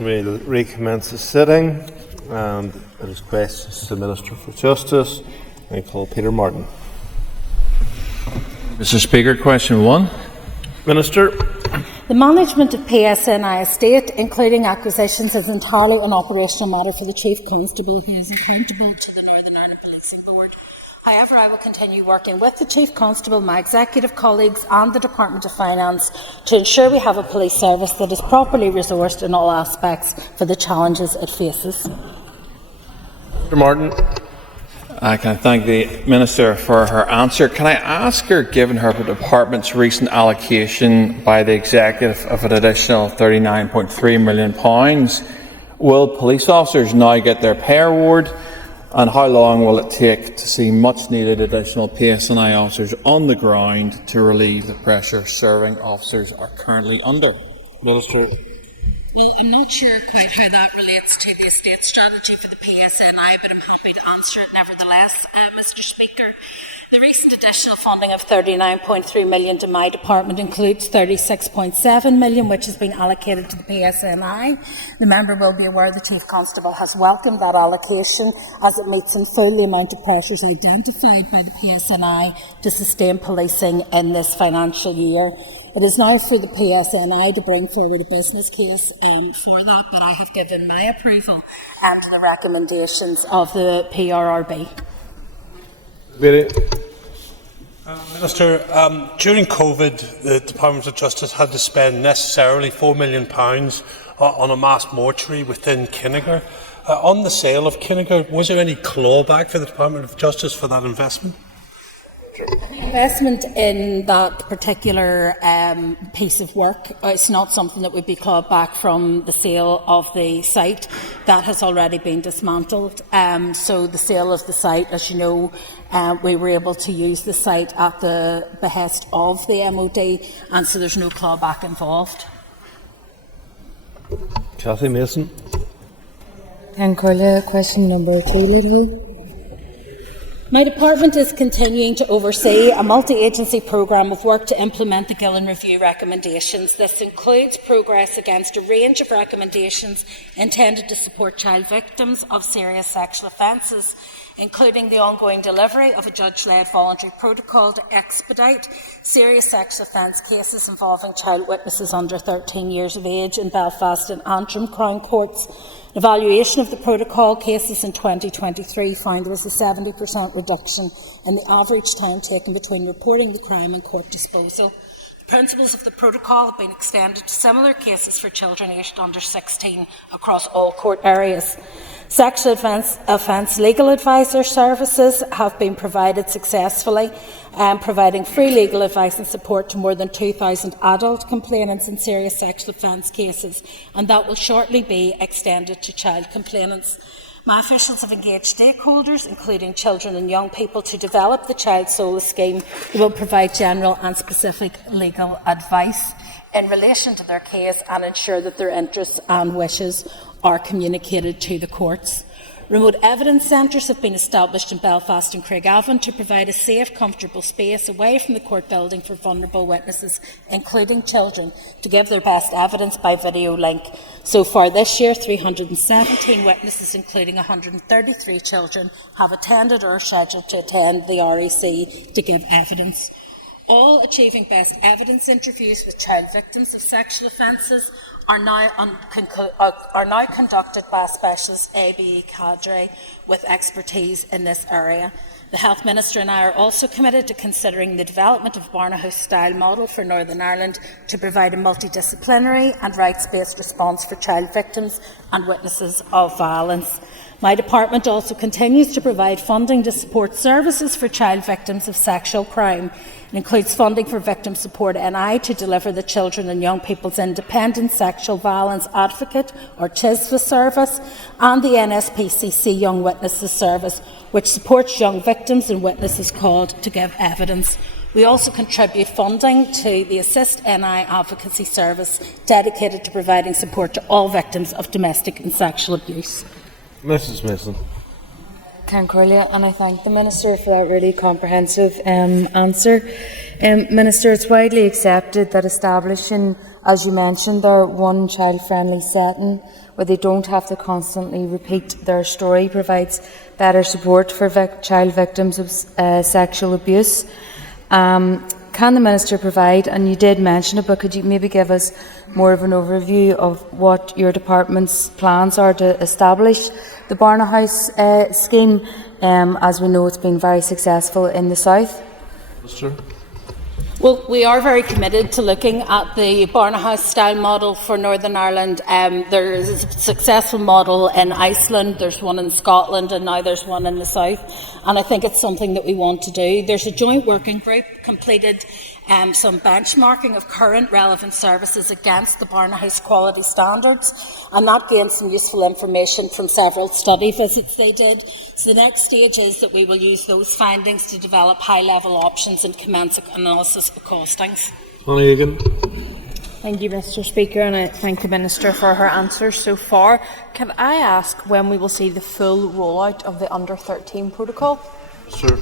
We'll recommence the sitting, and it is questions to the Minister for Justice. I call Peter Martin. Mr. Speaker, question 1. Minister. The management of PSNI estate, including acquisitions, is entirely an operational matter for the Chief Constable, who is accountable to the Northern Ireland Policing Board. However, I will continue working with the Chief Constable, my executive colleagues and the Department of Finance to ensure we have a police service that is properly resourced in all aspects for the challenges it faces. Mr. Martin. I can thank the Minister for her answer. Can I ask her, given her department's recent allocation by the Executive of an additional £39.3 million, will police officers now get their pay award? And how long will it take to see much-needed additional PSNI officers on the ground to relieve the pressure serving officers are currently under? Minister. Well, I'm not sure quite how that relates to the estate strategy for the PSNI, but I'm happy to answer it nevertheless, Mr. Speaker. The recent additional funding of £39.3 million to my department includes £36.7 million, which has been allocated to the PSNI. The member will be aware the Chief Constable has welcomed that allocation as it meets in full the amount of pressures identified by the PSNI to sustain policing in this financial year. It is now for the PSNI to bring forward a business case for that, but I have given my approval to the recommendations of the PRRB. Minister, during COVID, the Department of Justice had to spend necessarily £4 million on a mass mortuary within Kinnegad. On the sale of Kinnegad, was there any clawback for the Department of Justice for that investment? The investment in that particular piece of work is not something that would be clawed back from the sale of the site. That has already been dismantled. So the sale of the site, as you know, we were able to use the site at the behest of the MOD, and so there's no clawback involved. Cathy Mason. And Carla, question number 2, Leader. My department is continuing to oversee a multi-agency programme of work to implement the Gillen Review recommendations. This includes progress against a range of recommendations intended to support child victims of serious sexual offences, including the ongoing delivery of a judge-led voluntary protocol to expedite serious sexual offence cases involving child witnesses under 13 years of age in Belfast and Antrim Crown Courts. Evaluation of the protocol cases in 2023 found there was a 70% reduction in the average time taken between reporting the crime and court disposal. The principles of the protocol have been extended to similar cases for children aged under 16 across all court areas. Sexual offence legal advisor services have been provided successfully, providing free legal advice and support to more than 2,000 adult complainants in serious sexual offence cases, and that will shortly be extended to child complainants. My officials have engaged stakeholders, including children and young people, to develop the Child Solace Scheme. They will provide general and specific legal advice in relation to their case and ensure that their interests and wishes are communicated to the courts. Remote evidence centres have been established in Belfast and Craigavon to provide a safe, comfortable space away from the court building for vulnerable witnesses, including children, to give their best evidence by video link. So far this year, 317 witnesses, including 133 children, have attended or are scheduled to attend the REC to give evidence. All achieving best evidence interviews with child victims of sexual offences are now conducted by a specialist ABE cadre with expertise in this area. The Health Minister and I are also committed to considering the development of Barnahouse-style model for Northern Ireland to provide a multidisciplinary and rights-based response for child victims and witnesses of violence. My department also continues to provide funding to support services for child victims of sexual crime. It includes funding for Victim Support NI to deliver the Children and Young People's Independent Sexual Violence Advocate, or CHISVA service, and the NSPCC Young Witnesses Service, which supports young victims and witnesses called to give evidence. We also contribute funding to the Assist NI Advocacy Service, dedicated to providing support to all victims of domestic and sexual abuse. Mrs. Mason. Concordia, and I thank the Minister for that really comprehensive answer. Minister, it's widely accepted that establishing, as you mentioned, their one child-friendly setting where they don't have to constantly repeat their story provides better support for child victims of sexual abuse. Can the Minister provide, and you did mention it, but could you maybe give us more of an overview of what your department's plans are to establish the Barnahouse scheme, as we know it's been very successful in the south? Minister. Well, we are very committed to looking at the Barnahouse style model for Northern Ireland. There is a successful model in Iceland, there's one in Scotland, and now there's one in the south. And I think it's something that we want to do. There's a joint working group completed some benchmarking of current relevant services against the Barnahouse quality standards, and that gained some useful information from several study visits they did. So the next stage is that we will use those findings to develop high-level options and commence analysis of costings. Thank you, Mr. Speaker, and I thank the Minister for her answers so far. Can I ask when we will see the full rollout of the Under-13 protocol? Sir.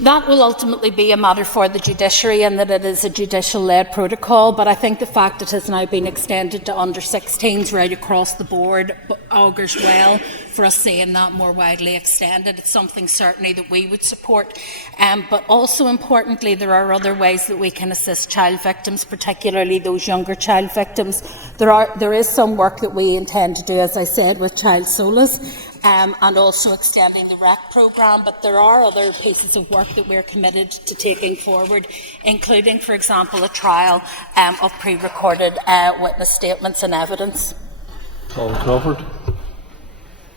That will ultimately be a matter for the judiciary, and that it is a judicial-led protocol, but I think the fact it has now been extended to under-16s right across the board augurs well for us seeing that more widely extended. It's something certainly that we would support, but also importantly there are other ways that we can assist child victims, particularly those younger child victims. There is some work that we intend to do, as I said, with Child Solace, and also extending the REC programme, but there are other pieces of work that we're committed to taking forward, including, for example, a trial of pre-recorded witness statements and evidence. Colin Crawford.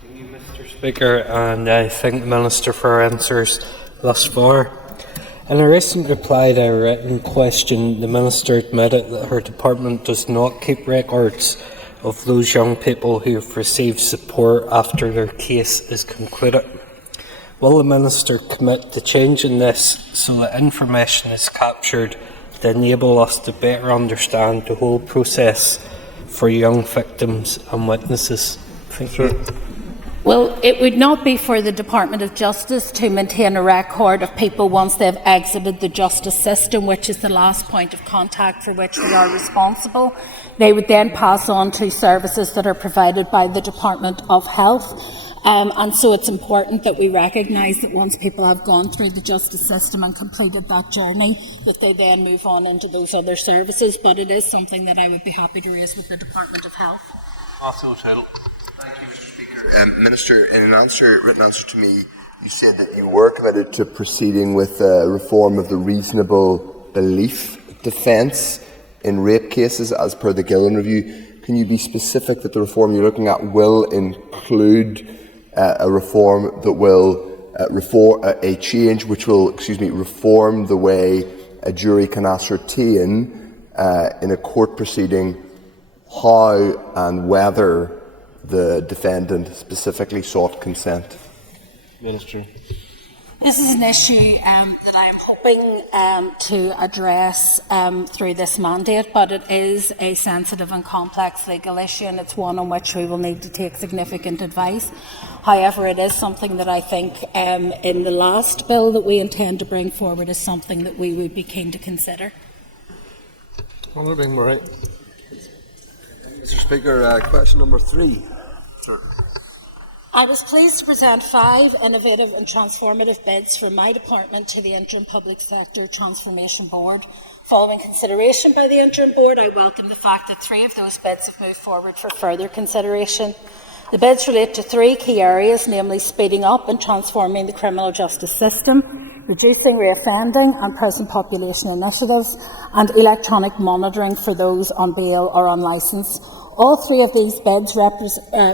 Thank you, Mr. Speaker, and I thank the Minister for her answers thus far. In a recent reply to a written question, the Minister admitted that her department does not keep records of those young people who have received support after their case is concluded. Will the Minister commit to changing this so that information is captured to enable us to better understand the whole process for young victims and witnesses? Thank you. Well, it would not be for the Department of Justice to maintain a record of people once they've exited the justice system, which is the last point of contact for which we are responsible. They would then pass on to services that are provided by the Department of Health. And so it's important that we recognise that once people have gone through the justice system and completed that journey, that they then move on into those other services. But it is something that I would be happy to raise with the Department of Health. Thank you, Mr. Speaker. Minister, in an written answer to me, you said that you were committed to proceeding with reform of the reasonable belief defence in rape cases as per the Gillen Review. Can you be specific that the reform you're looking at will include a reform that will a change which will, reform the way a jury can ascertain in a court proceeding how and whether the defendant specifically sought consent? Minister. This is an issue that I'm hoping to address through this mandate, but it is a sensitive and complex legal issue, and it's one on which we will need to take significant advice. However, it is something that I think in the last bill that we intend to bring forward is something that we would be keen to consider. Honourable Murray. Mr. Speaker, question number 3. Sir. I was pleased to present 5 innovative and transformative bids from my department to the Interim Public Sector Transformation Board. Following consideration by the Interim Board, I welcome the fact that 3 of those bids have moved forward for further consideration. The bids relate to 3 key areas, namely speeding up and transforming the criminal justice system, reducing reoffending and prison population initiatives, and electronic monitoring for those on bail or on licence. All 3 of these bids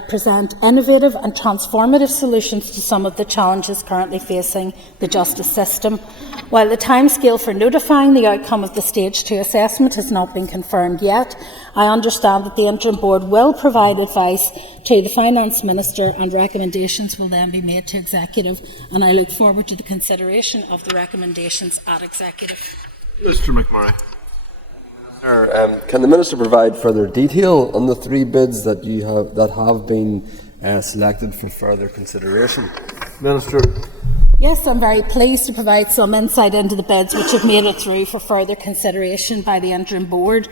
present innovative and transformative solutions to some of the challenges currently facing the justice system. While the timescale for notifying the outcome of the Stage 2 assessment has not been confirmed yet, I understand that the Interim Board will provide advice to the Finance Minister and recommendations will then be made to Executive, and I look forward to the consideration of the recommendations at Executive. Mr. McMurray. Can the Minister provide further detail on the 3 bids that have been selected for further consideration. Minister. Yes, I'm very pleased to provide some insight into the bids which have made it through for further consideration by the interim board.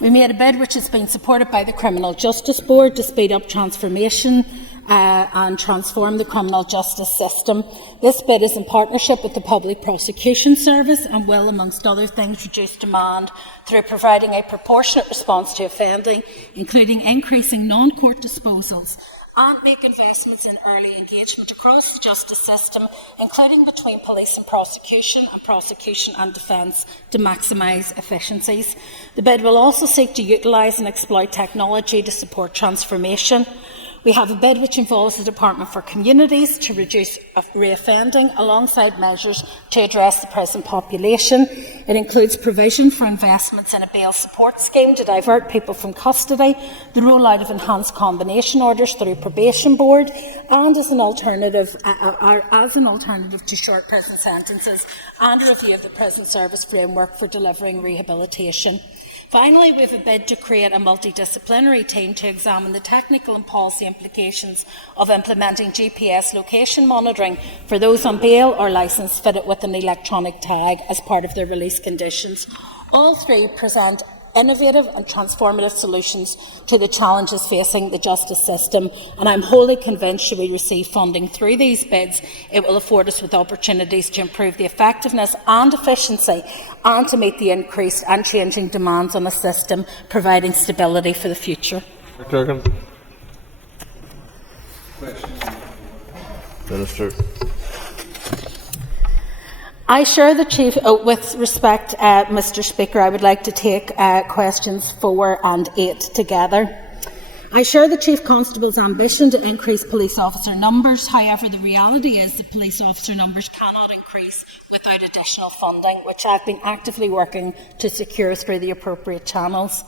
We made a bid which has been supported by the Criminal Justice Board to speed up transformation and transform the criminal justice system. This bid is in partnership with the Public Prosecution Service and will, amongst other things, reduce demand through providing a proportionate response to offending, including increasing non-court disposals, and make investments in early engagement across the justice system, including between police and prosecution and defence, to maximise efficiencies. The bid will also seek to utilise and exploit technology to support transformation. We have a bid which involves the Department for Communities to reduce reoffending alongside measures to address the prison population. It includes provision for investments in a bail support scheme to divert people from custody, the rollout of enhanced combination orders through probation board, and as an alternative to short prison sentences, and a review of the prison service framework for delivering rehabilitation. Finally, we have a bid to create a multidisciplinary team to examine the technical and policy implications of implementing GPS location monitoring for those on bail or licence fitted with an electronic tag as part of their release conditions. All three present innovative and transformative solutions to the challenges facing the justice system, and I'm wholly convinced should we receive funding through these bids, it will afford us with opportunities to improve the effectiveness and efficiency and to meet the increased and changing demands on a system, providing stability for the future. Minister. I share the Chief, with respect, Mr Speaker, I would like to take questions 4 and 8 together. I share the Chief Constable's ambition to increase police officer numbers. However, the reality is that police officer numbers cannot increase without additional funding, which I've been actively working to secure through the appropriate channels.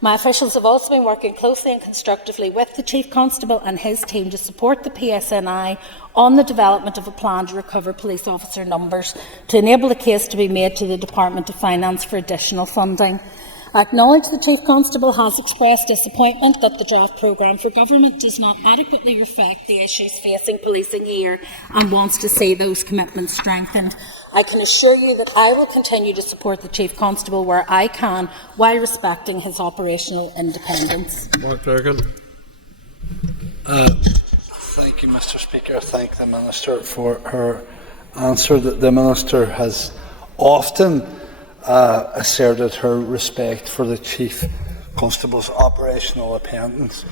My officials have also been working closely and constructively with the Chief Constable and his team to support the PSNI on the development of a plan to recover police officer numbers to enable the case to be made to the Department of Finance for additional funding. I acknowledge the Chief Constable has expressed disappointment that the draft programme for government does not adequately reflect the issues facing policing here and wants to see those commitments strengthened. I can assure you that I will continue to support the Chief Constable where I can while respecting his operational independence. Mark Durgan. Thank you, Mr Speaker. I thank the Minister for her answer. The Minister has often asserted her respect for the Chief Constable's operational independence,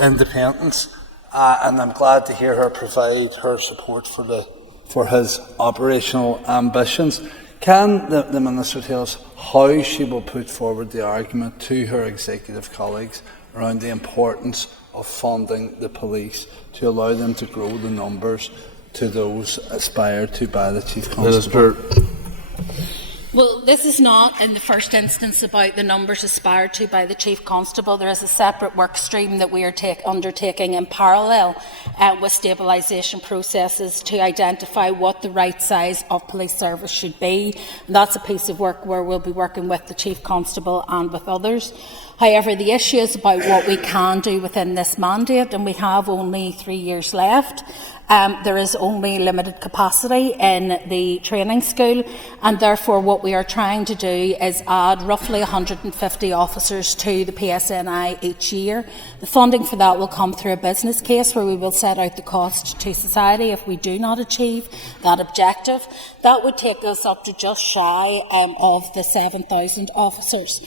and I'm glad to hear her provide her support for his operational ambitions. Can the Minister tell us how she will put forward the argument to her executive colleagues around the importance of funding the police to allow them to grow the numbers to those aspired to by the Chief Constable? Minister. Well, this is not in the first instance about the numbers aspired to by the Chief Constable. There is a separate work stream that we are undertaking in parallel with stabilisation processes to identify what the right size of police service should be. And that's a piece of work where we'll be working with the Chief Constable and with others. However, the issue is about what we can do within this mandate, and we have only 3 years left. There is only limited capacity in the training school, and therefore what we are trying to do is add roughly 150 officers to the PSNI each year. The funding for that will come through a business case where we will set out the cost to society if we do not achieve that objective. That would take us up to just shy of the 7,000 officers.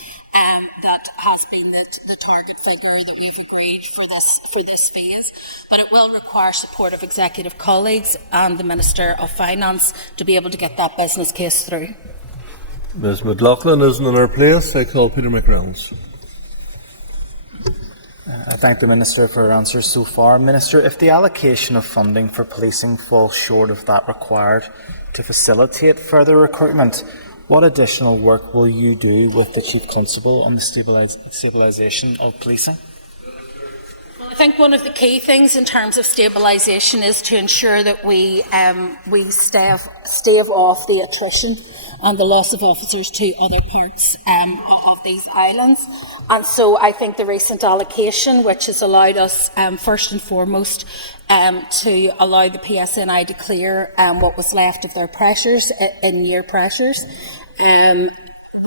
That has been the target figure that we've agreed for this phase, but it will require support of executive colleagues and the Minister of Finance to be able to get that business case through. Ms McLaughlin isn't in her place. I call Peter McReynolds. I thank the Minister for her answers so far. Minister, if the allocation of funding for policing falls short of that required to facilitate further recruitment, what additional work will you do with the Chief Constable on the stabilisation of policing? Well, if think one of the key things in terms of stabilisation is to ensure that we stave off the attrition and the loss of officers to other parts of these islands. And so I think the recent allocation, which has allowed us, first and foremost, to allow the PSNI to clear what was left of their pressures, in-year pressures,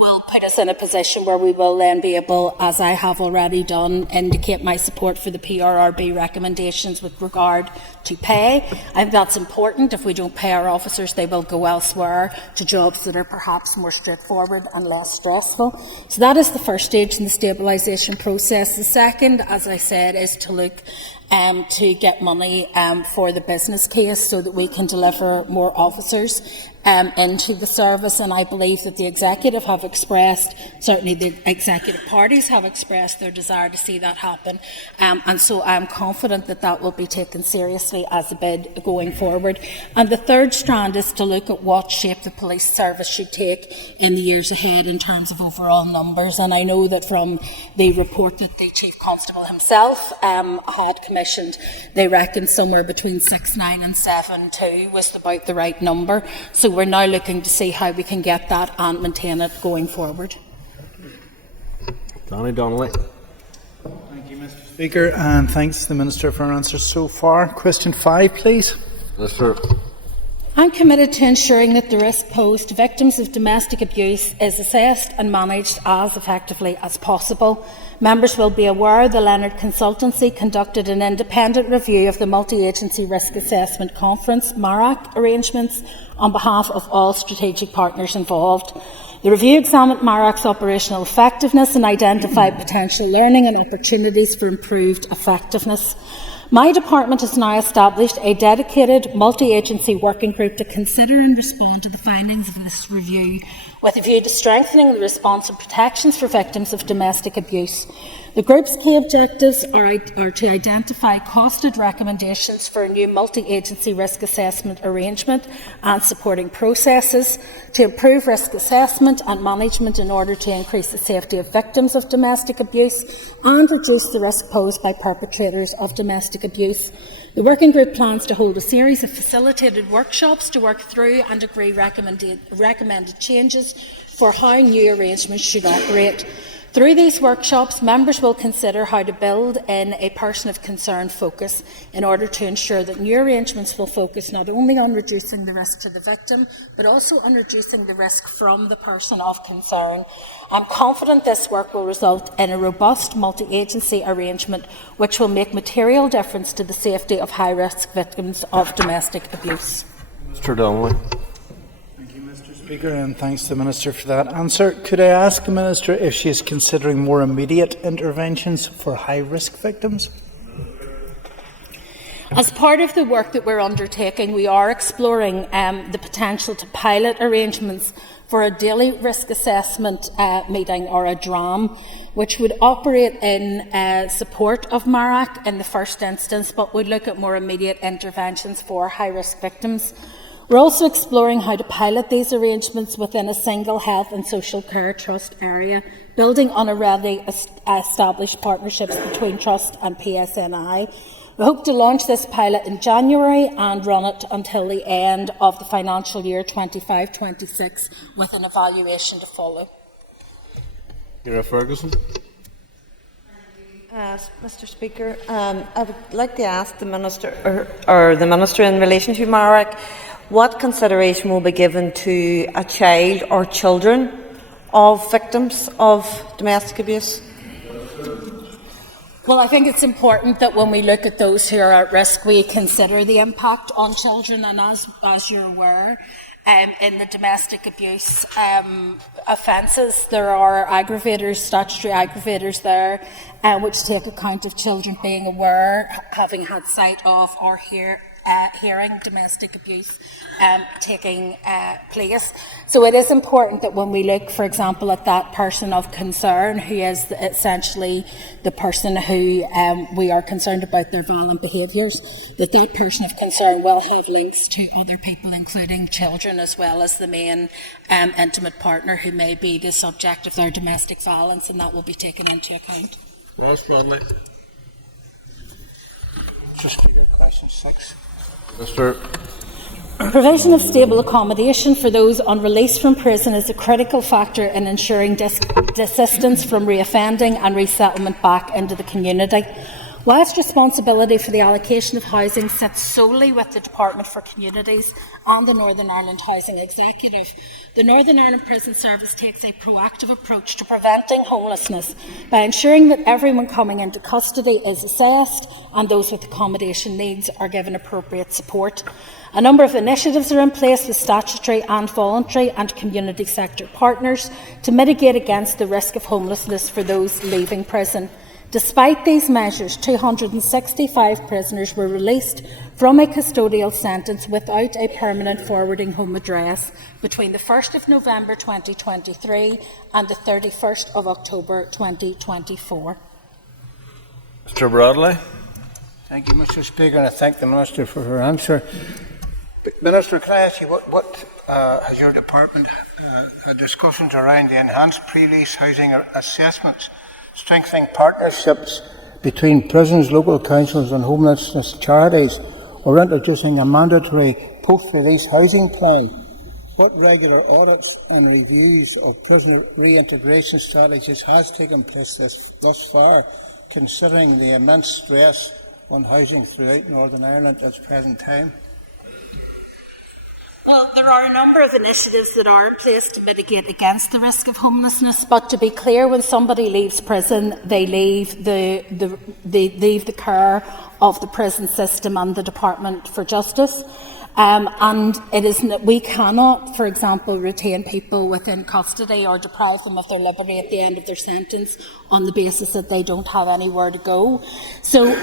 will put us in a position where we will then be able, as I have already done, indicate my support for the PRRB recommendations with regard to pay. I think that's important. If we don't pay our officers, they will go elsewhere to jobs that are perhaps more straightforward and less stressful. So that is the first stage in the stabilisation process. The second, as I said, is to look to get money for the business case so that we can deliver more officers into the service, and I believe that the executive have expressed, certainly the executive parties have expressed their desire to see that happen, and so I'm confident that that will be taken seriously as a bid going forward. And the third strand is to look at what shape the police service should take in the years ahead in terms of overall numbers, and I know that from the report that the Chief Constable himself had commissioned, they reckon somewhere between 6,900 and 7,200 was about the right number. So we're now looking to see how we can get that and maintain it going forward. Donny Donnelly. Thank you, Mr. Speaker, and thanks to the Minister for her answers so far. Question 5, please. Minister. I'm committed to ensuring that the risk posed to victims of domestic abuse is assessed and managed as effectively as possible. Members will be aware the Leonard Consultancy conducted an independent review of the Multi-Agency Risk Assessment Conference MARAC arrangements on behalf of all strategic partners involved. The review examined MARAC's operational effectiveness and identified potential learning and opportunities for improved effectiveness. My department has now established a dedicated multi-agency working group to consider and respond to the findings of this review with a view to strengthening the response and protections for victims of domestic abuse. The group's key objectives are to identify costed recommendations for a new multi-agency risk assessment arrangement and supporting processes, to improve risk assessment and management in order to increase the safety of victims of domestic abuse and reduce the risk posed by perpetrators of domestic abuse. The working group plans to hold a series of facilitated workshops to work through and agree recommended changes for how new arrangements should operate. Through these workshops, members will consider how to build in a person of concern focus in order to ensure that new arrangements will focus not only on reducing the risk to the victim, but also on reducing the risk from the person of concern. I'm confident this work will result in a robust multi-agency arrangement which will make material difference to the safety of high-risk victims of domestic abuse. Mr. Donnelly. Speaker, and thanks to the Minister for that answer. Could I ask the Minister if she is considering more immediate interventions for high-risk victims? As part of the work that we're undertaking, we are exploring the potential to pilot arrangements for a daily risk assessment meeting, or a DRAM, which would operate in support of MARAC in the first instance, but would look at more immediate interventions for high-risk victims. We're also exploring how to pilot these arrangements within a single health and social care trust area, building on already established partnerships between Trust and PSNI. We hope to launch this pilot in January and run it until the end of the financial year 25-26, with an evaluation to follow. Ciara Ferguson. Mr. Speaker, I would like to ask the Minister, or the Minister in relation to MARAC, what consideration will be given to a child or children of victims of domestic abuse? Well, I think it's important that when we look at those who are at risk, we consider the impact on children, and as you're aware, in the domestic abuse offences, there are aggravators, statutory aggravators there, which take account of children being aware, having had sight of or hearing domestic abuse taking place. So it is important that when we look, for example, at that person of concern, who is essentially the person who we are concerned about their violent behaviours, that that person of concern will have links to other people, including children, as well as the main intimate partner who may be the subject of their domestic violence, and that will be taken into account. Ross Bradley. Mr. Speaker, question 6. Mr. Provision of stable accommodation for those on release from prison is a critical factor in ensuring desistance from reoffending and resettlement back into the community. Whilst responsibility for the allocation of housing sits solely with the Department for Communities and the Northern Ireland Housing Executive, the Northern Ireland Prison Service takes a proactive approach to preventing homelessness by ensuring that everyone coming into custody is assessed and those with accommodation needs are given appropriate support. A number of initiatives are in place with statutory and voluntary and community sector partners to mitigate against the risk of homelessness for those leaving prison. Despite these measures, 265 prisoners were released from a custodial sentence without a permanent forwarding home address between the 1st of November 2023 and the 31st of October 2024. Mr. Bradley. Thank you, Mr. Speaker, and I thank the Minister for her answer. Minister, can I ask you, what has your department had discussions around the enhanced pre-release housing assessments, strengthening partnerships between prisons, local councils and homelessness charities, or introducing a mandatory post-release housing plan? What regular audits and reviews of prisoner reintegration strategies has taken place thus far, considering the immense stress on housing throughout Northern Ireland at the present time? Well, there are a number of initiatives that are in place to mitigate against the risk of homelessness. But to be clear, when somebody leaves prison, they leave the care of the prison system and the Department for Justice. And we cannot, for example, retain people within custody or deprive them of their liberty at the end of their sentence on the basis that they don't have anywhere to go. So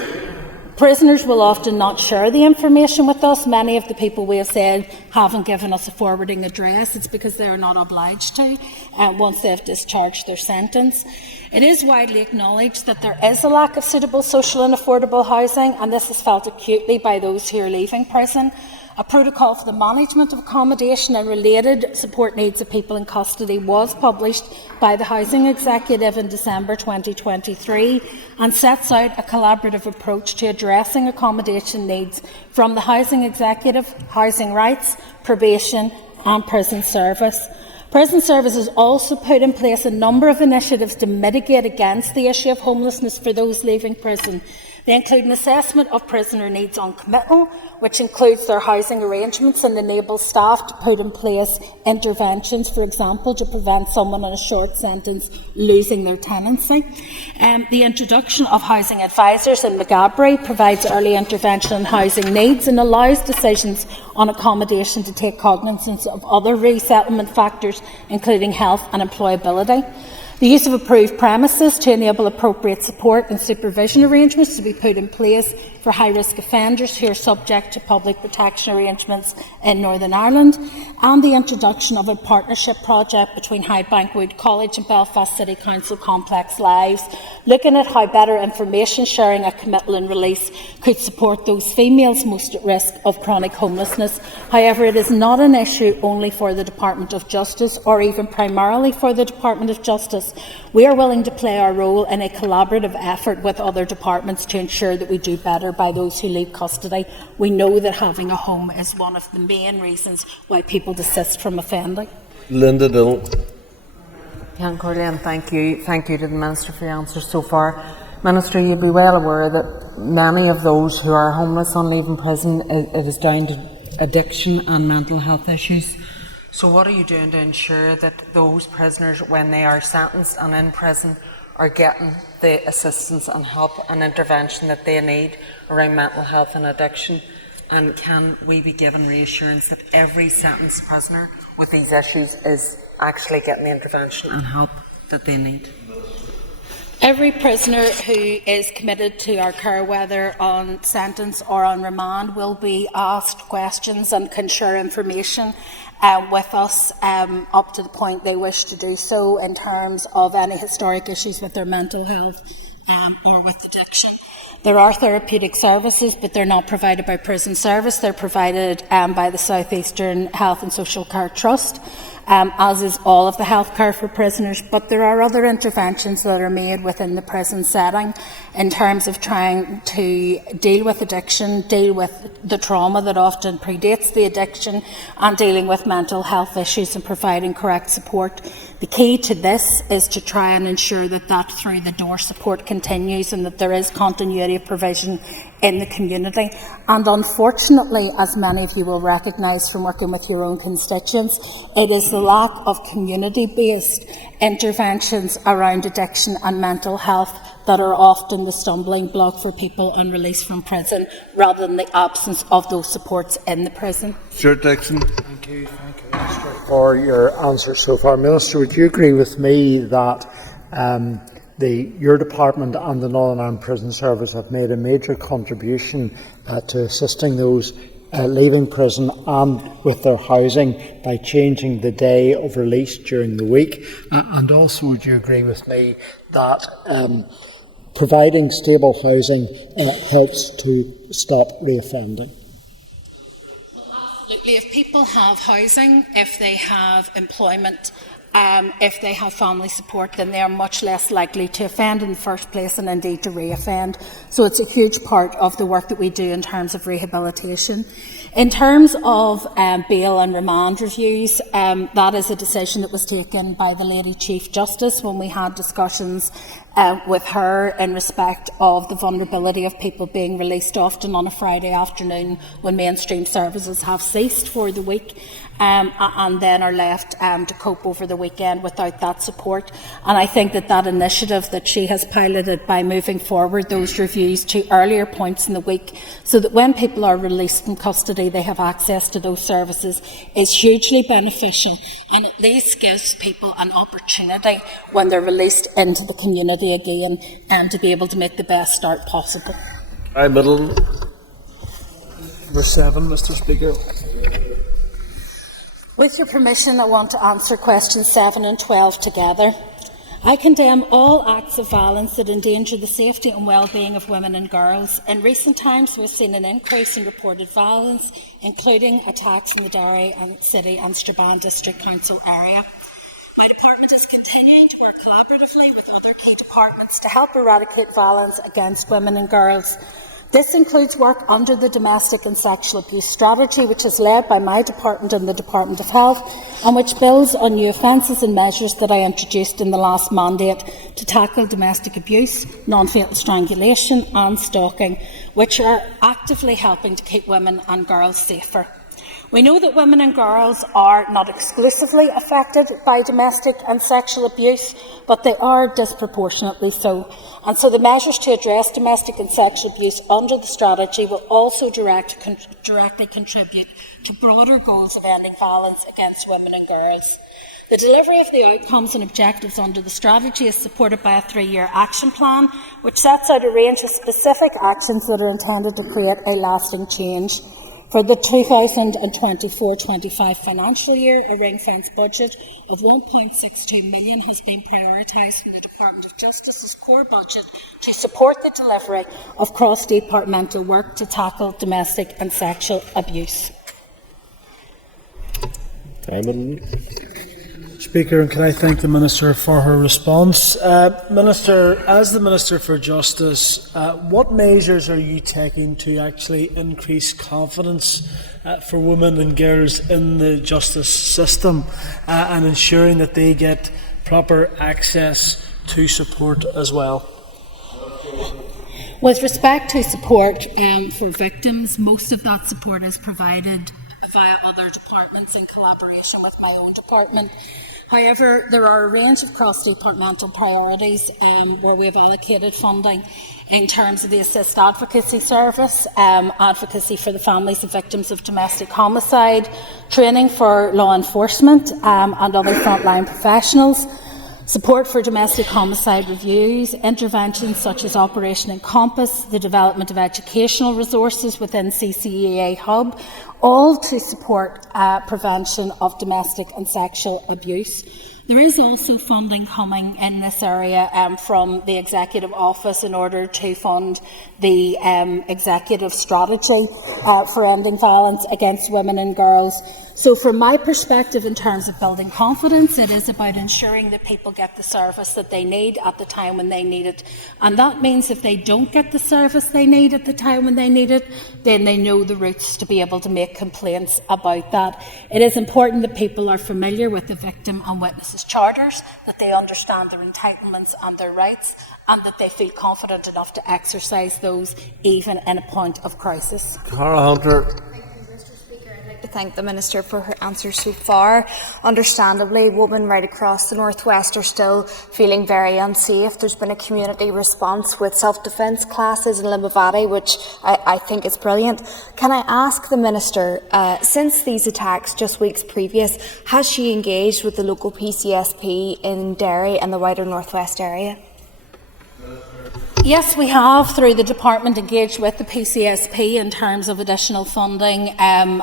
prisoners will often not share the information with us. Many of the people we have said haven't given us a forwarding address. It's because they are not obliged to once they've discharged their sentence. It is widely acknowledged that there is a lack of suitable social and affordable housing, and this is felt acutely by those who are leaving prison. A protocol for the management of accommodation and related support needs of people in custody was published by the Housing Executive in December 2023 and sets out a collaborative approach to addressing accommodation needs from the Housing Executive, Housing Rights, Probation and Prison Service. Prison Service has also put in place a number of initiatives to mitigate against the issue of homelessness for those leaving prison. They include an assessment of prisoner needs on committal, which includes their housing arrangements and enables staff to put in place interventions, for example, to prevent someone on a short sentence losing their tenancy. The introduction of housing advisors in Magabry provides early intervention on housing needs and allows decisions on accommodation to take cognizance of other resettlement factors, including health and employability. The use of approved premises to enable appropriate support and supervision arrangements to be put in place for high-risk offenders who are subject to public protection arrangements in Northern Ireland, and the introduction of a partnership project between Highbankwood College and Belfast City Council Complex Lives, looking at how better information sharing at committal and release could support those females most at risk of chronic homelessness. However, it is not an issue only for the Department of Justice or even primarily for the Department of Justice. We are willing to play our role in a collaborative effort with other departments to ensure that we do better by those who leave custody. We know that having a home is one of the main reasons why people desist from offending. Linda Dillon. Thank you. Thank you to the Minister for the answers so far. Minister, you'll be well aware that many of those who are homeless on leaving prison, it is down to addiction and mental health issues. So what are you doing to ensure that those prisoners, when they are sentenced and in prison, are getting the assistance and help and intervention that they need around mental health and addiction? And can we be given reassurance that every sentenced prisoner with these issues is actually getting the intervention and help that they need? Every prisoner who is committed to our care, whether on sentence or on remand, will be asked questions and can share information with us up to the point they wish to do so in terms of any historic issues with their mental health or with addiction. There are therapeutic services, but they're not provided by Prison Service. They're provided by the South Eastern Health and Social Care Trust. as is all of the healthcare for prisoners. But there are other interventions that are made within the prison setting in terms of trying to deal with addiction, deal with the trauma that often predates the addiction, and dealing with mental health issues and providing correct support. The key to this is to try and ensure that that through the door support continues and that there is continuity of provision in the community. And unfortunately, as many of you will recognise from working with your own constituents, it is the lack of community-based interventions around addiction and mental health that are often the stumbling block for people on release from prison, rather than the absence of those supports in the prison. Stuart Dixon. Thank you, Minister, for your answer so far. Minister, would you agree with me that your department and the Northern Ireland Prison Service have made a major contribution to assisting those leaving prison and with their housing by changing the day of release during the week? And also, would you agree with me that providing stable housing helps to stop reoffending? Absolutely. If people have housing, if they have employment, if they have family support, then they are much less likely to offend in the first place and indeed to reoffend. So it's a huge part of the work that we do in terms of rehabilitation. In terms of bail and remand reviews, that is a decision that was taken by the Lady Chief Justice when we had discussions with her in respect of the vulnerability of people being released often on a Friday afternoon when mainstream services have ceased for the week, and then are left to cope over the weekend without that support. And I think that that initiative that she has piloted by moving forward those reviews to earlier points in the week, so that when people are released from custody they have access to those services, is hugely beneficial, and at least gives people an opportunity when they're released into the community again and to be able to make the best start possible. Middle. Number 7, Mr. Speaker. With your permission, I want to answer questions 7 and 12 together. I condemn all acts of violence that endanger the safety and well-being of women and girls. In recent times, we've seen an increase in reported violence, including attacks in the Derry and City and Strabane District Council area. My department is continuing to work collaboratively with other key departments to help eradicate violence against women and girls. This includes work under the Domestic and Sexual Abuse Strategy, which is led by my department and the Department of Health, and which builds on new offences and measures that I introduced in the last mandate to tackle domestic abuse, non-fatal strangulation and stalking, which are actively helping to keep women and girls safer. We know that women and girls are not exclusively affected by domestic and sexual abuse, but they are disproportionately so. And so the measures to address domestic and sexual abuse under the strategy will also directly contribute to broader goals of ending violence against women and girls. The delivery of the outcomes and objectives under the strategy is supported by a 3-year action plan, which sets out a range of specific actions that are intended to create a lasting change. For the 2024-25 financial year, a ring-fenced budget of £1.62 million has been prioritised for the Department of Justice's core budget to support the delivery of cross-departmental work to tackle domestic and sexual abuse. Speaker, and can I thank the Minister for her response. Minister, as the Minister for Justice, what measures are you taking to actually increase confidence for women and girls in the justice system and ensuring that they get proper access to support as well? With respect to support for victims, most of that support is provided via other departments in collaboration with my own department. However, there are a range of cross-departmental priorities where we have allocated funding in terms of the Assist Advocacy Service, advocacy for the families of victims of domestic homicide, training for law enforcement and other frontline professionals, support for domestic homicide reviews, interventions such as Operation Encompass, the development of educational resources within CCEA Hub, all to support prevention of domestic and sexual abuse. There is also funding coming in this area from the Executive Office in order to fund the executive strategy for ending violence against women and girls. So from my perspective, in terms of building confidence, it is about ensuring that people get the service that they need at the time when they need it. And that means if they don't get the service they need at the time when they need it, then they know the routes to be able to make complaints about that. It is important that people are familiar with the victim and witnesses charters, that they understand their entitlements and their rights, and that they feel confident enough to exercise those even in a point of crisis. Cara Hunter. To thank the Minister for her answers so far. Understandably, women right across the Northwest are still feeling very unsafe. There's been a community response with self-defence classes in Limavady, which I think is brilliant. Can I ask the Minister, since these attacks just weeks previous, has she engaged with the local PCSP in Derry and the wider Northwest area? Yes, we have, through the department, engaged with the PCSP in terms of additional funding and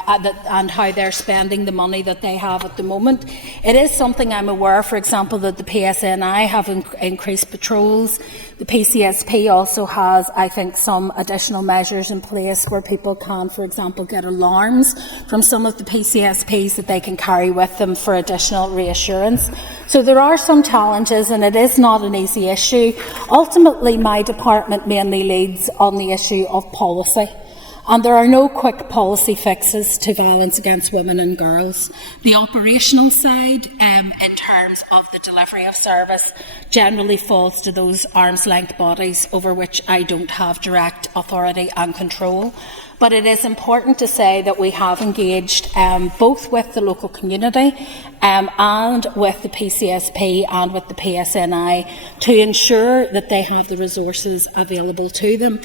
how they're spending the money that they have at the moment. It is something I'm aware, for example, that the PSNI have increased patrols. The PCSP also has, I think, some additional measures in place where people can, for example, get alarms from some of the PCSPs that they can carry with them for additional reassurance. So there are some challenges, and it is not an easy issue. Ultimately, my department mainly leads on the issue of policy, and there are no quick policy fixes to violence against women and girls. The operational side, in terms of the delivery of service, generally falls to those arm's-length bodies over which I don't have direct authority and control. But it is important to say that we have engaged both with the local community and with the PCSP and with the PSNI to ensure that they have the resources available to them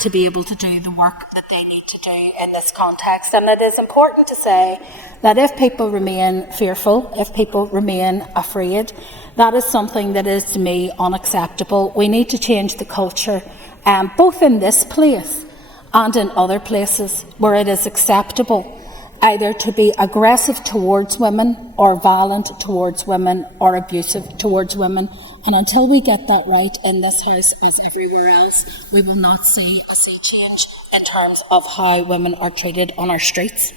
to be able to do the work that they need to do in this context. And it is important to say that if people remain fearful, if people remain afraid, that is something that is to me unacceptable. We need to change the culture, both in this place and in other places where it is acceptable either to be aggressive towards women or violent towards women or abusive towards women. And until we get that right in this House as everywhere else, we will not see a sea change in terms of how women are treated on our streets.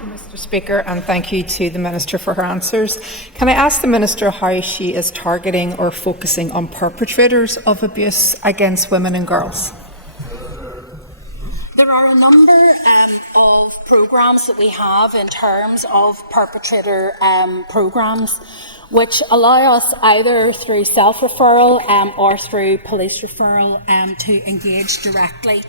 Mr. Speaker, and thank you to the Minister for her answers. Can I ask the Minister how she is targeting or focusing on perpetrators of abuse against women and girls? There are a number of programmes that we have in terms of perpetrator programmes which allow us either through self-referral or through police referral to engage directly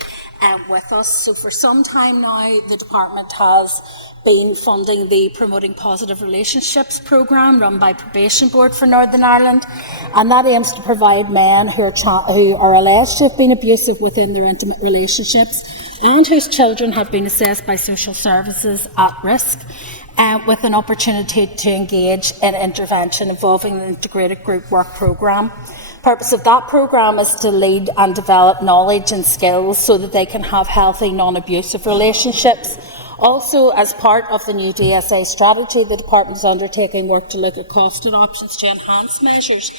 with us. So for some time now, the Department has been funding the Promoting Positive Relationships programme run by Probation Board for Northern Ireland, and that aims to provide men who are alleged to have been abusive within their intimate relationships and whose children have been assessed by social services at risk with an opportunity to engage in intervention involving the Integrated Group Work programme. The purpose of that programme is to lead and develop knowledge and skills so that they can have healthy, non-abusive relationships. Also, as part of the new DSA strategy, the Department is undertaking work to look at costed options to enhance measures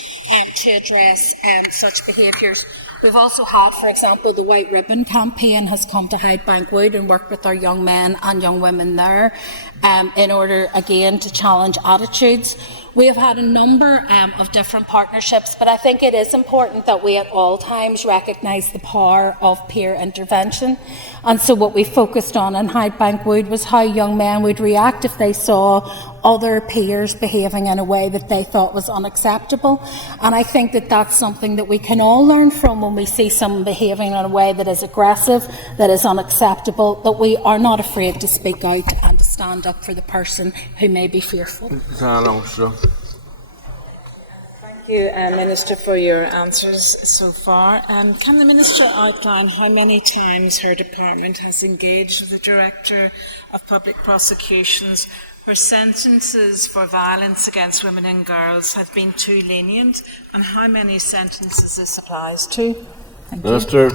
to address such behaviours. We've also had, for example, the White Ribbon campaign has come to Hyde Bank Wood and worked with our young men and young women there in order, again, to challenge attitudes. We have had a number of different partnerships, but I think it is important that we at all times recognise the power of peer intervention. And so what we focused on in Hyde Bank Wood was how young men would react if they saw other peers behaving in a way that they thought was unacceptable. And I think that that's something that we can all learn from when we see someone behaving in a way that is aggressive, that is unacceptable, that we are not afraid to speak out and to stand up for the person who may be fearful. Thank you, Minister, for your answers so far. Can the Minister outline how many times her department has engaged with the Director of Public Prosecutions where sentences for violence against women and girls have been too lenient, and how many sentences this applies to? Minister.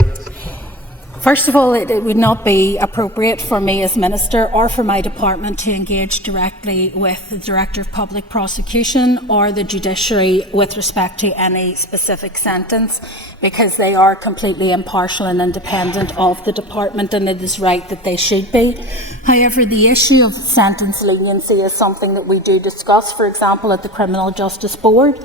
First of all, it would not be appropriate for me as Minister or for my department to engage directly with the Director of Public Prosecution or the Judiciary with respect to any specific sentence. because they are completely impartial and independent of the department, and it is right that they should be. However, the issue of sentence leniency is something that we do discuss, for example, at the Criminal Justice Board,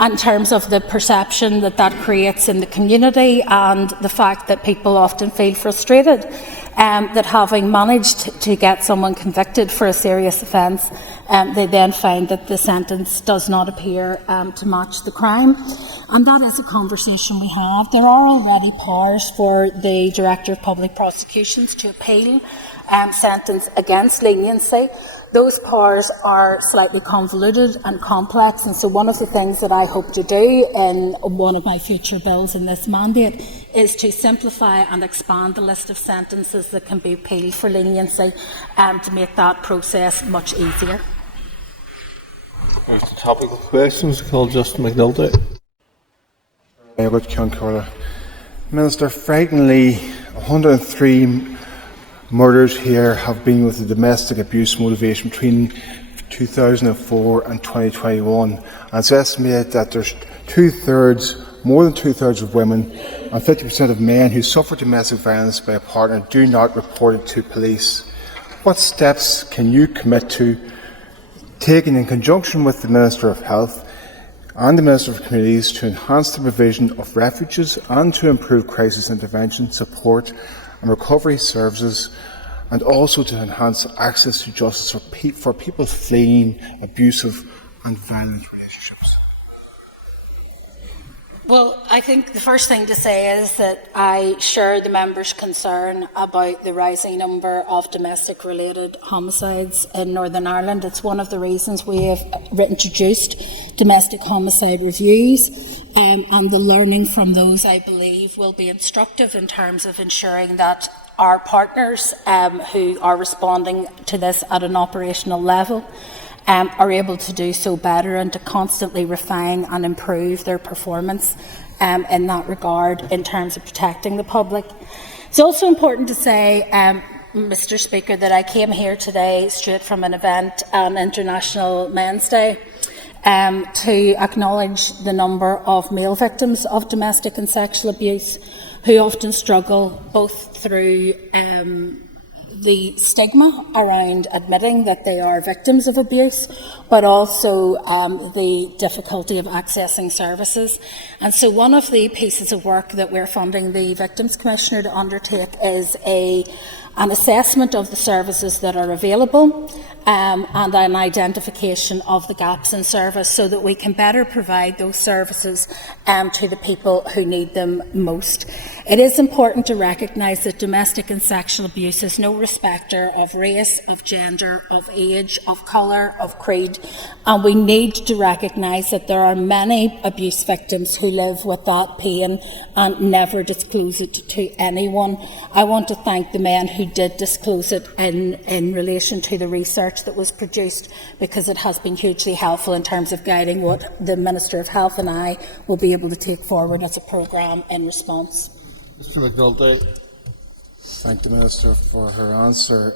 in terms of the perception that that creates in the community and the fact that people often feel frustrated that having managed to get someone convicted for a serious offence, they then find that the sentence does not appear to match the crime. And that is a conversation we have. There are already powers for the Director of Public Prosecutions to appeal sentence against leniency. Those powers are slightly convoluted and complex, and so one of the things that I hope to do in one of my future bills in this mandate is to simplify and expand the list of sentences that can be appealed for leniency to make that process much easier. There's the topical questions. Call Justin McNulty. Minister, frighteningly, 103 murders here have been with the domestic abuse motivation between 2004 and 2021. And it's estimated that there's more than two-thirds of women and 50% of men who suffer domestic violence by a partner do not report it to police. What steps can you commit to taking in conjunction with the Minister of Health and the Minister of Communities to enhance the provision of refuges and to improve crisis intervention, support and recovery services, and also to enhance access to justice for people fleeing abusive and violent relationships? Well, I think the first thing to say is that I share the members' concern about the rising number of domestic-related homicides in Northern Ireland. It's one of the reasons we have introduced domestic homicide reviews, and the learning from those, I believe, will be instructive in terms of ensuring that our partners who are responding to this at an operational level are able to do so better and to constantly refine and improve their performance in that regard in terms of protecting the public. It's also important to say, Mr. Speaker, that I came here today straight from an event on International Men's Day to acknowledge the number of male victims of domestic and sexual abuse who often struggle both through the stigma around admitting that they are victims of abuse, but also the difficulty of accessing services. And so one of the pieces of work that we're funding the Victims Commissioner to undertake is an assessment of the services that are available and an identification of the gaps in service so that we can better provide those services to the people who need them most. It is important to recognise that domestic and sexual abuse is no respecter of race, of gender, of age, of colour, of creed, and we need to recognise that there are many abuse victims who live with that pain and never disclose it to anyone. I want to thank the men who did disclose it in relation to the research that was produced, because it has been hugely helpful in terms of guiding what the Minister of Health and I will be able to take forward as a programme in response. Mr. McNulty. Thank the Minister for her answer.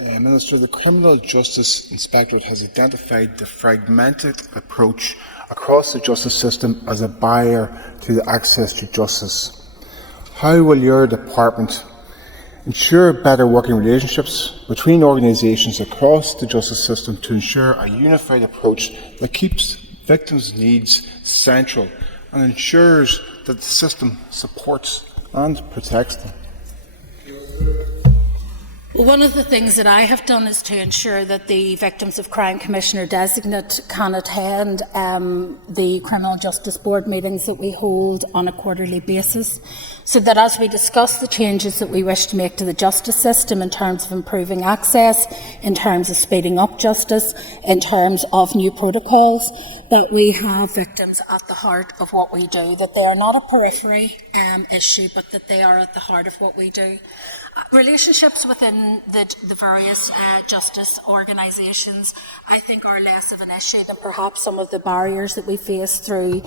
Minister, the Criminal Justice Inspectorate has identified the fragmented approach across the justice system as a barrier to the access to justice. How will your department ensure better working relationships between organisations across the justice system to ensure a unified approach that keeps victims' needs central and ensures that the system supports and protects them? Well, one of the things that I have done is to ensure that the Victims of Crime Commissioner designate can attend the Criminal Justice Board meetings that we hold on a quarterly basis, so that as we discuss the changes that we wish to make to the justice system in terms of improving access, in terms of speeding up justice, in terms of new protocols, that we have victims at the heart of what we do, that they are not a periphery issue, but that they are at the heart of what we do. Relationships within the various justice organisations, I think, are less of an issue than perhaps some of the barriers that we face through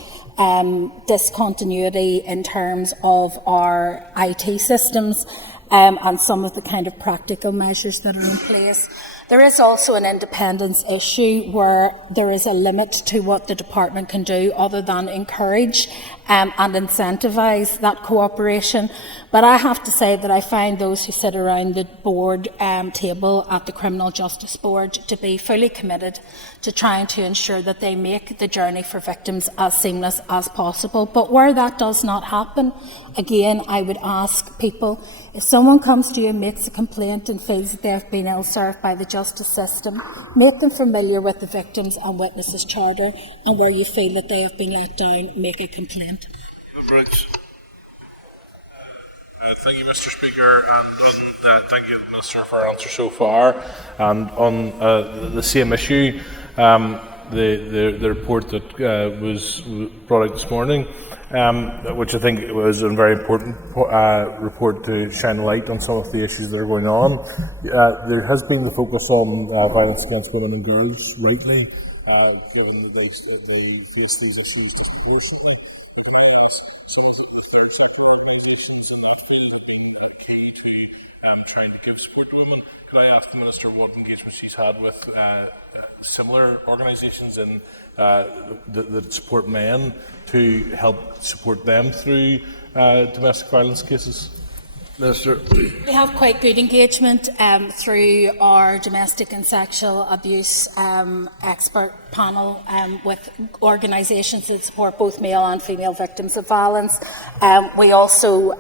discontinuity in terms of our IT systems and some of the kind of practical measures that are in place. There is also an independence issue where there is a limit to what the department can do other than encourage and incentivise that cooperation. But I have to say that I find those who sit around the board table at the Criminal Justice Board to be fully committed to trying to ensure that they make the journey for victims as seamless as possible. But where that does not happen, again, I would ask people, if someone comes to you and makes a complaint and feels that they have been ill-served by the justice system, make them familiar with the Victims and Witnesses Charter, and where you feel that they have been let down, make a complaint. Brooks. Thank you, Mr. Speaker, and thank you, Minister, for our answer so far. And on the same issue, the report that was brought out this morning, which I think was a very important report to shine light on some of the issues that are going on. There has been the focus on violence against women and girls, rightly, given they face these issues disproportionately. Trying to give support to women. Could I ask the Minister what engagement she's had with similar organisations in that support men to help support them through domestic violence cases? Minister. We have quite good engagement through our domestic and sexual abuse expert panel with organisations that support both male and female victims of violence. We also,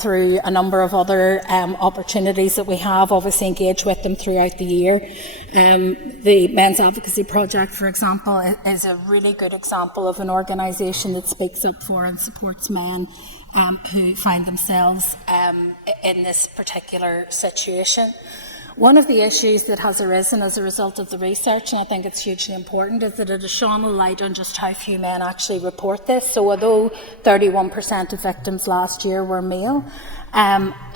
through a number of other opportunities that we have, obviously engage with them throughout the year. The Men's Advocacy Project, for example, is a really good example of an organisation that speaks up for and supports men who find themselves in this particular situation. One of the issues that has arisen as a result of the research, and I think it's hugely important, is that it has shone a light on just how few men actually report this. So although 31% of victims last year were male,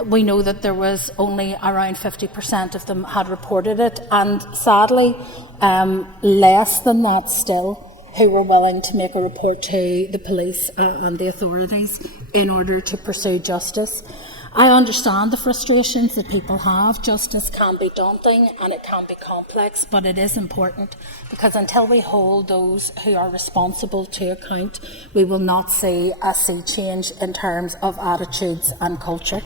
we know that there was only around 50% of them had reported it, and sadly, less than that still who were willing to make a report to the police and the authorities in order to pursue justice. I understand the frustrations that people have. Justice can be daunting and it can be complex, but it is important, because until we hold those who are responsible to account, we will not see a sea change in terms of attitudes and culture.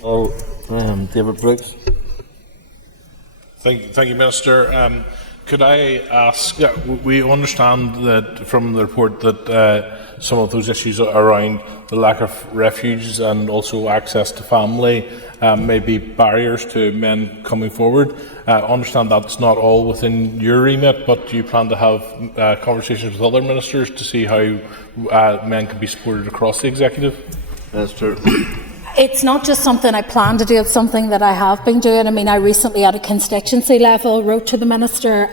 David Brooks. Thank you, Minister. Could I ask, we understand that from the report that some of those issues around the lack of refuge and also access to family may be barriers to men coming forward. I understand that's not all within your remit, but do you plan to have conversations with other ministers to see how men can be supported across the executive? Minister. It's not just something I plan to do, it's something that I have been doing. I mean, I recently at a constituency level wrote to the Minister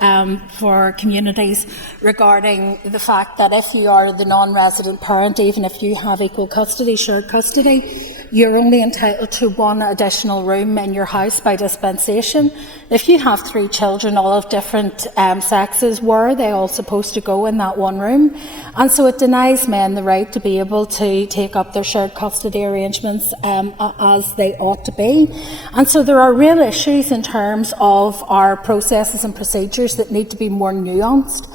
for Communities regarding the fact that if you are the non-resident parent, even if you have equal custody, shared custody, you're only entitled to one additional room in your house by dispensation. If you have 3 children, all of different sexes, where are they all supposed to go in that one room? And so it denies men the right to be able to take up their shared custody arrangements as they ought to be. And so there are real issues in terms of our processes and procedures that need to be more nuanced.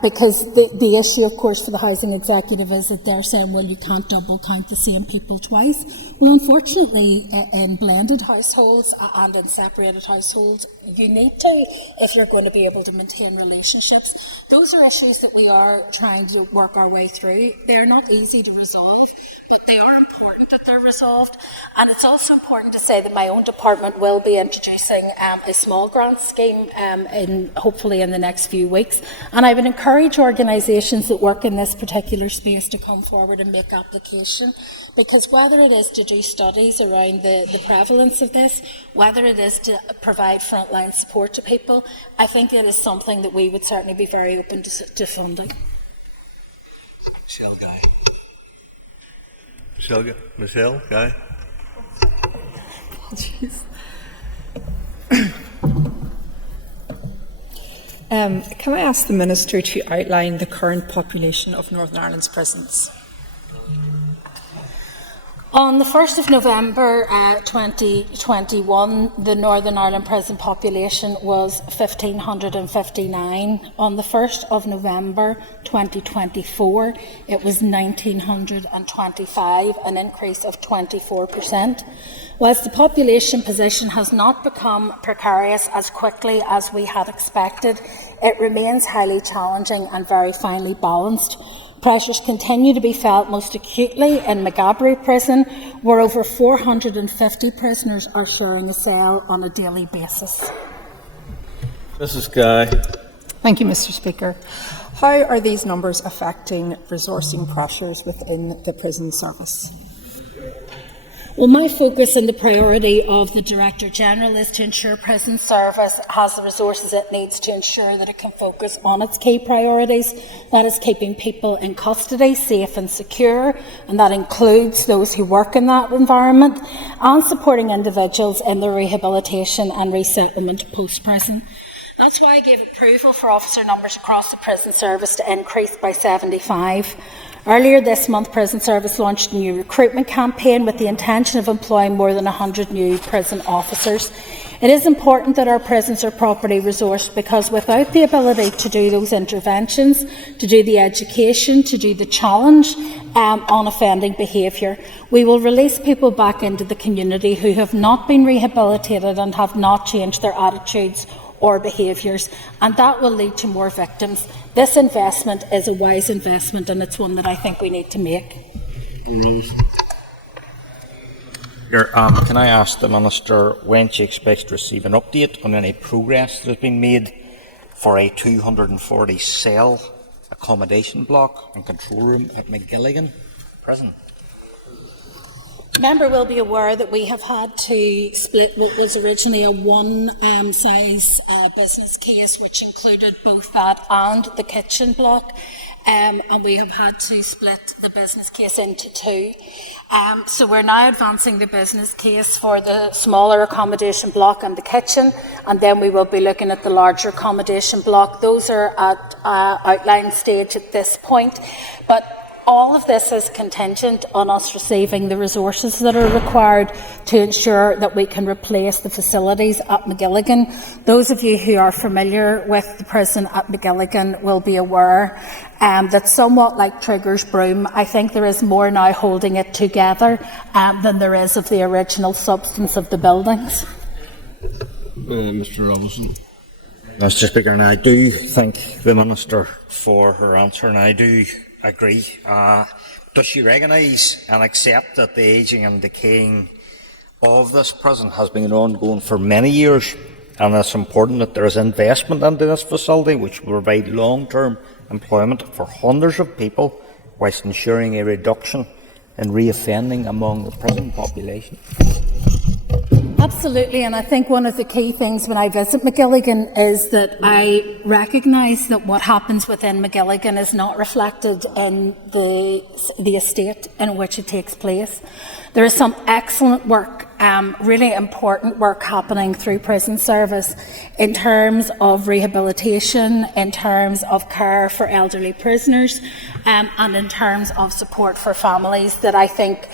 Because the issue, of course, for the housing executive is that they're saying, well, you can't double count the same people twice. Well, unfortunately, in blended households and in separated households, you need to, if you're going to be able to maintain relationships. Those are issues that we are trying to work our way through. They're not easy to resolve, but they are important that they're resolved. And it's also important to say that my own department will be introducing a small grant scheme hopefully in the next few weeks. And I would encourage organisations that work in this particular space to come forward and make application, because whether it is to do studies around the prevalence of this, whether it is to provide frontline support to people, I think it is something that we would certainly be very open to funding. Michelle Guy. Jeez. Can I ask the Minister to outline the current population of Northern Ireland's prisons? On the 1st of November 2021, the Northern Ireland prison population was 1,559. On the 1st of November 2024, it was 1,925, an increase of 24%. Whilst the population position has not become precarious as quickly as we had expected, it remains highly challenging and very finely balanced. Pressures continue to be felt most acutely in Maghaberry Prison, where over 450 prisoners are sharing a cell on a daily basis. Mrs. Guy. Thank you, Mr. Speaker. How are these numbers affecting resourcing pressures within the prison service? Well, my focus and the priority of the Director-General is to ensure Prison Service has the resources it needs to ensure that it can focus on its key priorities. That is keeping people in custody safe and secure, and that includes those who work in that environment, and supporting individuals in their rehabilitation and resettlement post-prison. That's why I gave approval for officer numbers across the prison service to increase by 75. Earlier this month, Prison Service launched a new recruitment campaign with the intention of employing more than 100 new prison officers. It is important that our prisons are properly resourced, because without the ability to do those interventions, to do the education, to do the challenge on offending behaviour, we will release people back into the community who have not been rehabilitated and have not changed their attitudes or behaviours, and that will lead to more victims. This investment is a wise investment, and it's one that I think we need to make. Can I ask the Minister when she expects to receive an update on any progress that has been made for a 240 cell accommodation block and control room at McGilligan Prison? The member will be aware that we have had to split what was originally a one-size business case, which included both that and the kitchen block, and we have had to split the business case into two. So we're now advancing the business case for the smaller accommodation block and the kitchen, and then we will be looking at the larger accommodation block. Those are at outline stage at this point, but all of this is contingent on us receiving the resources that are required to ensure that we can replace the facilities at McGilligan. Those of you who are familiar with the prison at McGilligan will be aware that, somewhat like Trigger's broom, I think there is more now holding it together than there is of the original substance of the buildings. Mr. Robinson. Mr. Speaker, and I do thank the Minister for her answer, and I do agree. Does she recognise and accept that the ageing and decaying of this prison has been ongoing for many years, and it's important that there is investment into this facility which will provide long-term employment for hundreds of people whilst ensuring a reduction in reoffending among the prison population? Absolutely, and I think one of the key things when I visit McGilligan is that I recognise that what happens within McGilligan is not reflected in the estate in which it takes place. There is some excellent work, really important work happening through Prison Service in terms of rehabilitation, in terms of care for elderly prisoners, and in terms of support for families that I think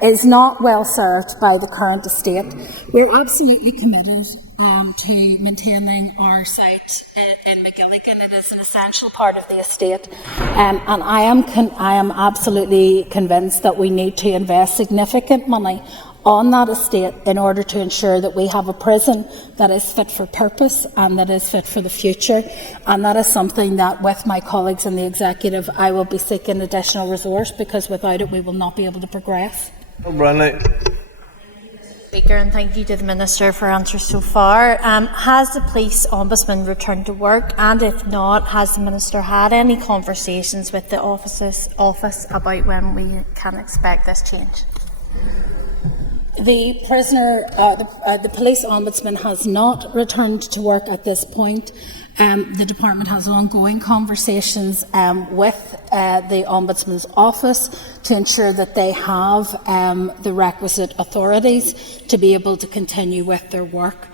is not well served by the current estate. We're absolutely committed to maintaining our site in McGilligan. It is an essential part of the estate, and I am absolutely convinced that we need to invest significant money on that estate in order to ensure that we have a prison that is fit for purpose and that is fit for the future. And that is something that, with my colleagues in the Executive, I will be seeking additional resource, because without it we will not be able to progress. Speaker, and thank you to the Minister for answers so far. Has the Police Ombudsman returned to work, and if not, has the Minister had any conversations with the office about when we can expect this change? The Police Ombudsman has not returned to work at this point. The Department has ongoing conversations with the Ombudsman's office to ensure that they have the requisite authorities to be able to continue with their work.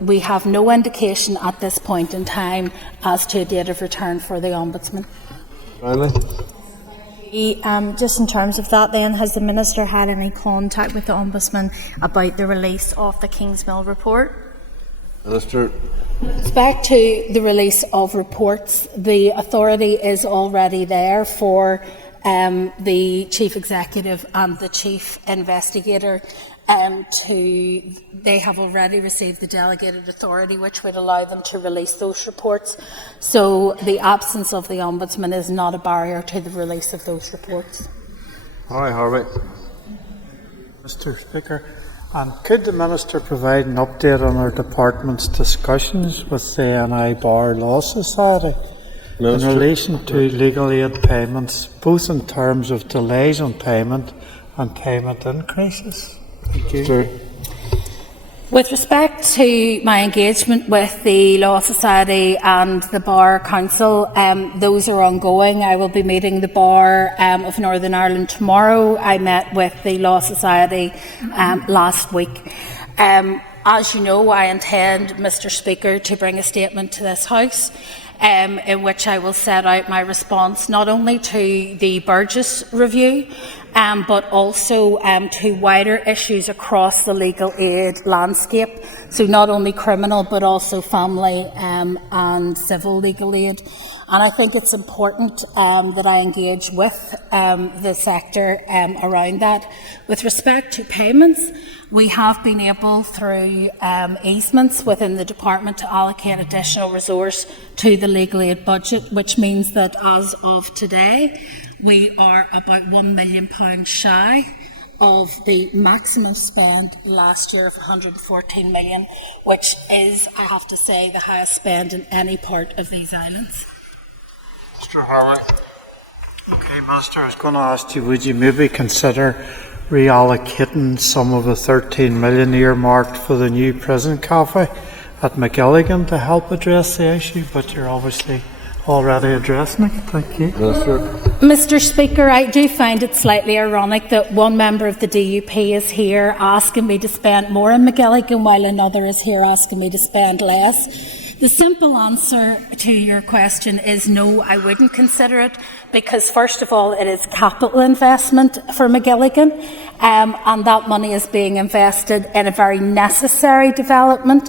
We have no indication at this point in time as to a date of return for the Ombudsman. Just in terms of that then, has the Minister had any contact with the Ombudsman about the release of the Kingsmill report? Minister. With respect to the release of reports, the authority is already there for the Chief Executive and the Chief Investigator. They have already received the delegated authority which would allow them to release those reports. So the absence of the Ombudsman is not a barrier to the release of those reports. All right, Harvey. Mr. Speaker, could the Minister provide an update on our department's discussions with the NI Bar Law Society Minister. in relation to legal aid payments, both in terms of delays on payment and payment increases? Thank you. With respect to my engagement with the Law Society and the Bar Council, those are ongoing. I will be meeting the Bar of Northern Ireland tomorrow. I met with the Law Society last week. As you know, I intend, Mr. Speaker, to bring a statement to this House in which I will set out my response not only to the Burgess review, but also to wider issues across the legal aid landscape. So not only criminal, but also family and civil legal aid. And I think it's important that I engage with the sector around that. With respect to payments, we have been able, through easements within the department, to allocate additional resource to the legal aid budget, which means that as of today, we are about £1 million shy of the maximum spend last year of £114 million, which is, I have to say, the highest spend in any part of these islands. Mr. Harvey. Okay, Minister, I was going to ask you, would you maybe consider reallocating some of the £13 million earmarked for the new prison cafe at McGilligan to help address the issue, but you're obviously already addressing it. Thank you. Mr. Speaker, I do find it slightly ironic that one member of the DUP is here asking me to spend more in McGilligan while another is here asking me to spend less. The simple answer to your question is no, I wouldn't consider it, because first of all, it is capital investment for McGilligan, and that money is being invested in a very necessary development,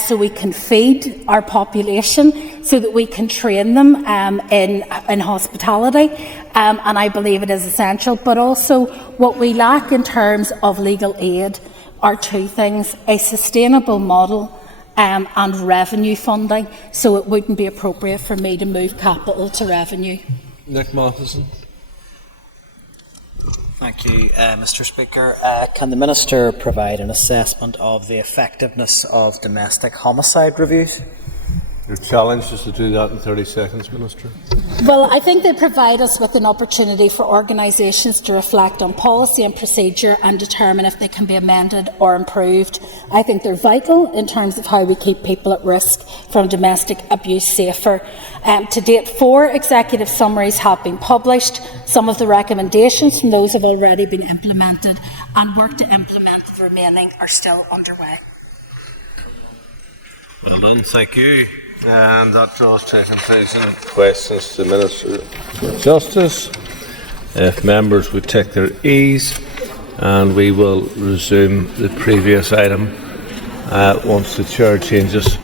so we can feed our population, so that we can train them in hospitality, and I believe it is essential. But also, what we lack in terms of legal aid are two things: a sustainable model and revenue funding, so it wouldn't be appropriate for me to move capital to revenue. Nick Matheson. Thank you, Mr. Speaker. Can the Minister provide an assessment of the effectiveness of domestic homicide reviews? Your challenge is to do that in 30 seconds, Minister. Well, I think they provide us with an opportunity for organisations to reflect on policy and procedure and determine if they can be amended or improved. I think they're vital in terms of how we keep people at risk from domestic abuse safer. To date, 4 executive summaries have been published. Some of the recommendations from those have already been implemented, and work to implement the remaining are still underway. Well done, thank you. And that draws to a conclusion of questions to the Minister of Justice. If members would take their ease, and we will resume the previous item once the Chair changes.